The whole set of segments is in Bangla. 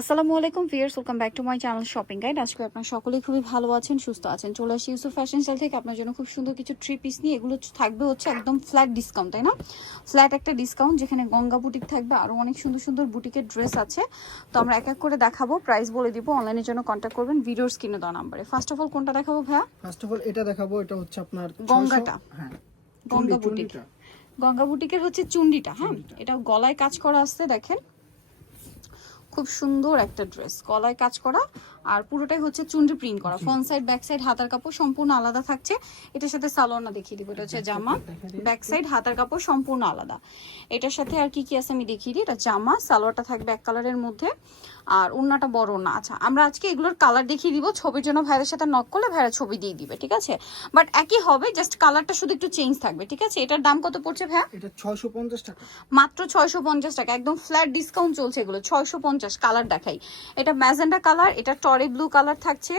আসসালামু আলাইকুম viewers welcome back to my channel shopping guide. আজকে আপনারা সকলেই খুবই ভালো আছেন সুস্থ আছেন। চলে আসি ইউসুফ ফ্যাশন স্টাইল থেকে। আপনার জন্য খুব সুন্দর কিছু থ্রি পিস নিয়ে। এগুলো থাকবে হচ্ছে একদম ফ্ল্যাট ডিসকাউন্ট তাই না? ফ্ল্যাট একটা ডিসকাউন্ট যেখানে গঙ্গা বুটিক থাকবে। আরও অনেক সুন্দর সুন্দর বুটিকের ড্রেস আছে। তো আমরা এক এক করে দেখাবো প্রাইস বলে দিব। অনলাইনের জন্য কন্ট্যাক্ট করবেন ভিডিওর স্ক্রিনে দেওয়া নাম্বারে ফার্স্ট অফ অল কোনটা দেখাবো ভাইয়া? ফার্স্ট অফ অল এটা দেখাবো। এটা হচ্ছে আপনার গঙ্গাটা? হ্যাঁ। গঙ্গা বুটিক গঙ্গা বুটিকের হচ্ছে চুন্ডিটা হ্যাঁ? এটা গলায় কাজ করা আসছে দেখেন। খুব সুন্দর একটা ড্রেস কলায় কাজ করা আর পুরোটাই হচ্ছে চুন্ডি প্রিন্ট করা। ফ্রন্ট সাইড ব্যাক সাইড হাতার কাপড় সম্পূর্ণ আলাদা থাকছে। এটার সাথে সালোয়ার দেখিয়ে দিব এটা হচ্ছে জামা। ব্যাক সাইড হাতার কাপড় সম্পূর্ণ আলাদা। এটার সাথে আর কি কি আছে আমি দেখিয়ে দিই এটা জামা। সালোয়ারটা থাকবে এক কালারের মধ্যে। আর ওড়নাটা বড় না আচ্ছা আমরা আজকে এগুলোর কালার দেখিয়ে দিব। ছবির জন্য ভাইয়ের সাথে নক করলে ভাইয়ের ছবি দিয়ে দিবে ঠিক আছে? বাট একই হবে জাস্ট কালারটা শুধু একটু চেঞ্জ থাকবে ঠিক আছে? এটার দাম কত পড়ছে ভাইয়া? এটা 650 টাকা। মাত্র ছয়শো পঞ্চাশ টাকা একদম ফ্ল্যাট ডিসকাউন্ট চলছে এগুলো ছয়শো পঞ্চাশ কালার দেখাই। এটা ম্যাজেন্ডা কালার এটা টরে ব্লু কালার থাকছে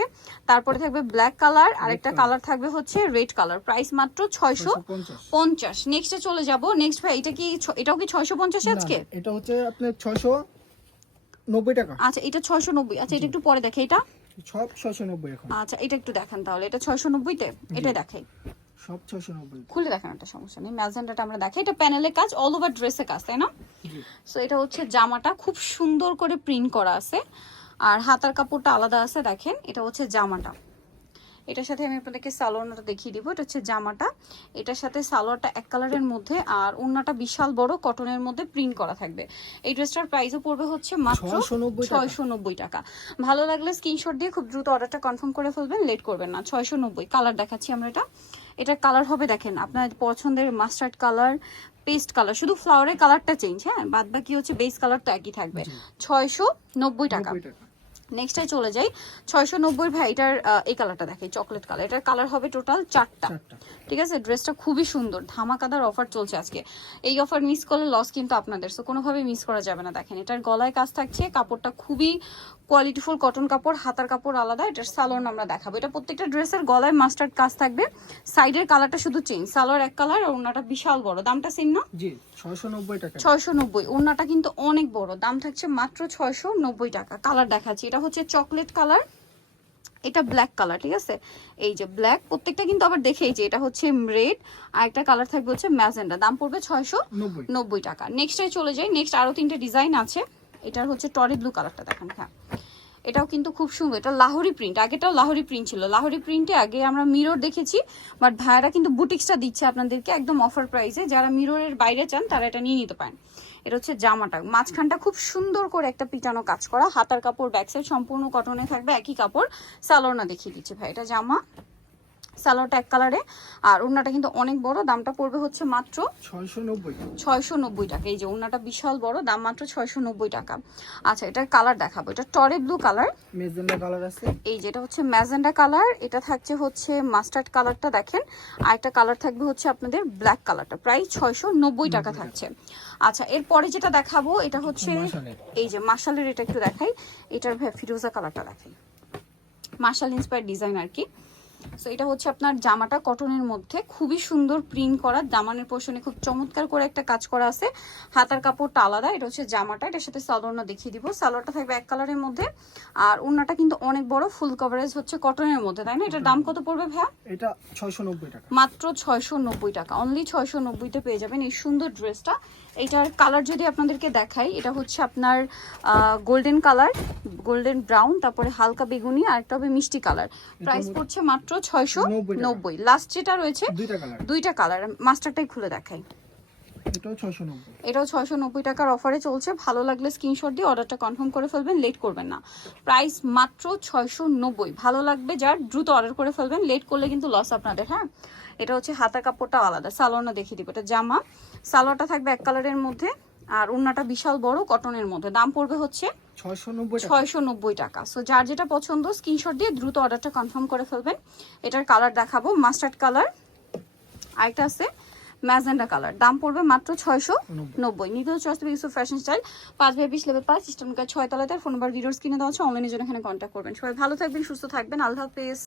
তারপরে থাকবে ব্ল্যাক কালার আর একটা কালার থাকবে হচ্ছে রেড কালার প্রাইস মাত্র ছয়শো 650 পঞ্চাশ। নেক্সটে চলে যাব নেক্সট ভাই এটা কি এটাও কি ছয়শো পঞ্চাশ আজকে? এটা হচ্ছে আপনার 690 টাকা। আচ্ছা এটা ছয়শো নব্বই। আচ্ছা এটা একটু পরে দেখে এটা? সব 690 এখন। আচ্ছা এটা একটু দেখান তাহলে। এটা ছয়শো নব্বইতে? এটা দেখাই। সব 690 খুলে দেখান একটা সমস্যা নেই। ম্যাজেন্ডাটা আমরা দেখাই। এটা প্যানেলের কাজ অল ওভার ড্রেসে কাজ তাই না? সো এটা হচ্ছে জামাটা। খুব সুন্দর করে প্রিন্ট করা আছে। আর হাতার কাপড়টা আলাদা আছে দেখেন। এটা হচ্ছে জামাটা। এটার সাথে আমি আপনাদেরকে সালোয়ারটা দেখিয়ে দিব এটা হচ্ছে জামাটা। এটার সাথে সালোয়ারটা এক কালারের মধ্যে আর ওড়নাটা বিশাল বড় কটনের মধ্যে প্রিন্ট করা থাকবে। এই ড্রেসটার প্রাইসও পড়বে হচ্ছে মাত্র 690 টাকা। ছয়শো নব্বই টাকা। ভালো লাগলে স্ক্রিনশট দিয়ে খুব দ্রুত অর্ডারটা কনফার্ম করে ফেলবেন লেট করবেন না। ছয়শো নব্বই কালার দেখাচ্ছি আমরা এটা। এটার কালার হবে দেখেন আপনার পছন্দের মাস্টার্ড কালার পেস্ট কালার শুধু ফ্লাওয়ারের কালারটা চেঞ্জ হ্যাঁ? বাদ বাকি হচ্ছে বেস কালারটা একই থাকবে। ছয়শো নব্বই টাকা। নেক্সটে চলে যাই। ছয়শো নব্বই ভাই এটার এই কালারটা দেখে চকলেট কালার এটার কালার হবে টোটাল চারটা। চারটা। ঠিক আছে? ড্রেসটা খুবই সুন্দর। ধামাকাদার অফার চলছে আজকে। এই অফার মিস করলে লস কিন্তু আপনাদের। সো কোনোভাবে মিস করা যাবে না। দেখেন এটার গলায় কাজ থাকছে কাপড়টা খুবই কোয়ালিটিফুল কটন কাপড় হাতার কাপড় আলাদা এটার সালোয়ার আমরা দেখাবো। এটা প্রত্যেকটা ড্রেসের গলায় মাস্টার্ড কাজ থাকবে। সাইডের কালারটা শুধু চেঞ্জ সালোয়ার এক কালার আর ওড়নাটা বিশাল বড়। দামটা সেম না? জি 690 টাকা। ছয়শো নব্বই। ওড়নাটা কিন্তু অনেক বড়। দাম থাকছে মাত্র ছয়শো নব্বই টাকা। কালার দেখাচ্ছি। এটা হচ্ছে চকলেট কালার এটা ব্ল্যাক কালার ঠিক আছে? এই যে ব্ল্যাক প্রত্যেকটা কিন্তু আবার দেখেই যে এটা হচ্ছে রেড আর একটা কালার থাকবে হচ্ছে ম্যাজেন্ডা দাম পড়বে ছয়শো নব্বই টাকা। নেক্সটে চলে যাই। নেক্সট আরও তিনটে ডিজাইন আছে। এটার হচ্ছে টরি ব্লু কালারটা দেখেন হ্যাঁ। এটাও কিন্তু খুব সুন্দর, এটা লাহোরি প্রিন্ট, আগেটাও লাহোরি প্রিন্ট ছিল। লাহোরি প্রিন্টে আগে আমরা মিরর দেখেছি বাট ভাইয়ারা কিন্তু বুটিক্সটা দিচ্ছে আপনাদেরকে একদম অফার প্রাইসে যারা মিররের বাইরে চান, তারা এটা নিয়ে নিতে পারেন। এটা হচ্ছে জামাটা, মাঝখানটা খুব সুন্দর করে একটা পিটানো কাজ করা। হাতার কাপড় ব্যাক সাইড সম্পূর্ণ কটনে থাকবে, একই কাপড়। সালোনা দেখিয়ে দিচ্ছে ভাই, এটা জামা। সালোয়ারটা এক কালারে। আর ওড়নাটা কিন্তু অনেক বড় দামটা পড়বে হচ্ছে মাত্র 690 ছয়শো নব্বই টাকা। এই যে ওড়নাটা বিশাল বড় দাম মাত্র ছয়শো নব্বই টাকা। আচ্ছা এটার কালার দেখাবো। এটা টরে ব্লু কালার। মেজেন্ডা কালার আছে। এই যেটা হচ্ছে ম্যাজেন্ডা কালার এটা থাকছে হচ্ছে মাস্টার্ড কালারটা দেখেন। আর একটা কালার থাকবে হচ্ছে আপনাদের ব্ল্যাক কালারটা। প্রায় ছয়শো নব্বই টাকা থাকছে। আচ্ছা এরপরে যেটা দেখাবো এটা হচ্ছে এই যে মার্শালের এটা একটু দেখাই। এটার ফিরোজা কালারটা দেখাই মার্শাল ইন্সপায়ার ডিজাইন আর কি। সো এটা হচ্ছে আপনার জামাটা কটনের মধ্যে। খুবই সুন্দর প্রিন্ট করা দামানের পোর্শনে খুব চমৎকার করে একটা কাজ করা আছে। হাতার কাপড়টা আলাদা এটা হচ্ছে জামাটা। এটার সাথে সালোয়ারটা দেখিয়ে দিব। সালোয়ারটা থাকবে এক কালারের মধ্যে। আর ওড়নাটা কিন্তু অনেক বড় ফুল কভারেজ হচ্ছে কটনের মধ্যে তাই না? এটার দাম কত পড়বে ভাইয়া? এটা 690 টাকা। মাত্র ছয়শো নব্বই টাকা। অনলি ছয়শো নব্বইতে পেয়ে যাবেন এই সুন্দর ড্রেসটা এইটার কালার যদি আপনাদেরকে দেখাই এটা হচ্ছে আপনার গোল্ডেন কালার গোল্ডেন ব্রাউন তারপরে হালকা বেগুনি আর একটা হবে মিষ্টি কালার প্রাইস পড়ছে মাত্র ছয়শো নব্বই লাস্ট যেটা রয়েছে দুইটা কালার মাস্টারটাই খুলে দেখাই। এটাও ছয়শো নব্বই। টাকার অফারে চলছে। ভালো লাগলে স্ক্রিনশট দিয়ে অর্ডারটা কনফার্ম করে ফেলবেন লেট করবেন না। প্রাইস মাত্র ছয়শো নব্বই। ভালো লাগবে যার দ্রুত অর্ডার করে ফেলবেন। লেট করলে কিন্তু লস আপনাদের হ্যাঁ? এটা হচ্ছে হাতা কাপড়টা আলাদা। সালোয়ারটা দেখিয়ে দিব। এটা জামা। সালোয়ারটা থাকবে এক কালারের মধ্যে। আর ওড়নাটা বিশাল বড় কটনের মধ্যে। দাম পড়বে হচ্ছে 690 টাকা। ছয়শো নব্বই টাকা। সো যার যেটা পছন্দ স্ক্রিনশট দিয়ে দ্রুত অর্ডারটা কনফার্ম করে ফেলবেন। এটার কালার দেখাবো মাস্টার্ড কালার আরেকটা আছে ম্যাজেন্ডা কালার দাম পড়বে মাত্র ছয়শো নব্বই। নিতে হচ্ছে অস্ত ইউসুফ ফ্যাশন স্টাইল পাঁচ বাই বিশ লেভেল পাঁচ সিস্টেম ছয় তলাতে ফোন নাম্বার ভিডিওস কিনে দেওয়া হচ্ছে অনলাইনের জন্য এখানে কন্ট্যাক্ট করবেন। সবাই ভালো থাকবেন সুস্থ থাকবেন। আল্লাহ হাফেজ।